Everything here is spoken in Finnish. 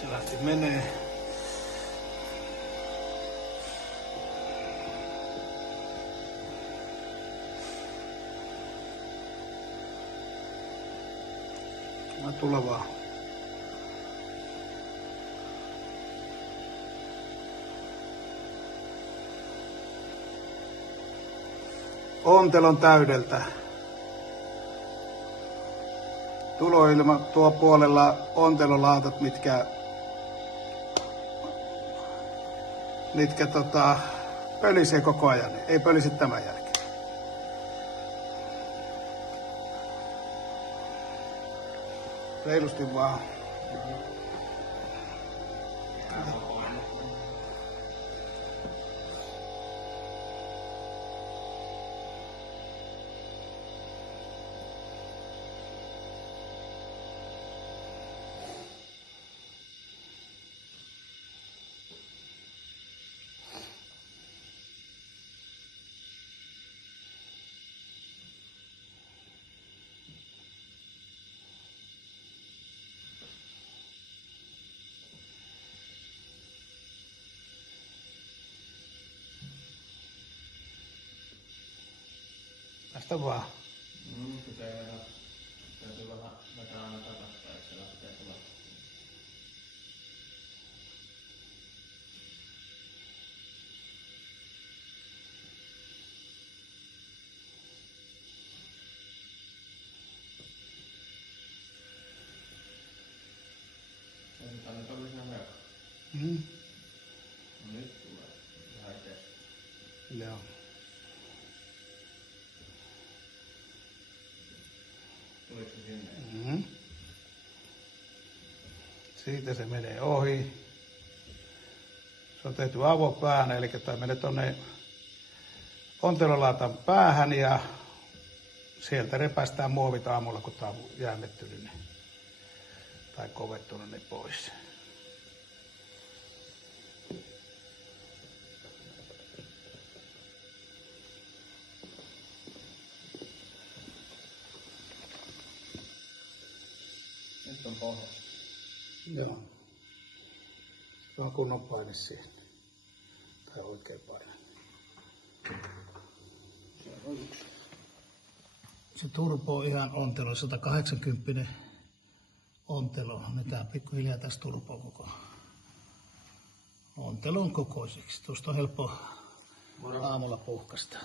Se lähti menee. Mä tulla vaan. Ontelon täydeltä. Tuloilma tuo puolella ontelolaatat, mitkä pölisee koko ajan. Ei pölise tämän jälkeen. Reilusti vaan. Tästä vaan. Täytyy vähän vetää aina takaspäin, että se lähtee tulemaan. Tämä nyt oli ihan hyvä. No nyt tulee ihan eteen. Joo. Tuliko se sinne? Siitä se menee ohi. Se on tehty avopäänä, eli tämä menee tuonne ontelolaatan päähän ja sieltä repästään muovit aamulla, kun tämä on jäämettynyt ne, tai kovettunut ne pois. Nyt on pohja. Joo. Se on kunnon paine siihen. Tai oikea paine. Se turbo on ihan ontelo, 180 ontelo. Annetaan pikkuhiljaa tässä turbo koko ontelon kokoiseksi. Tuosta on helppo aamulla puhkasta.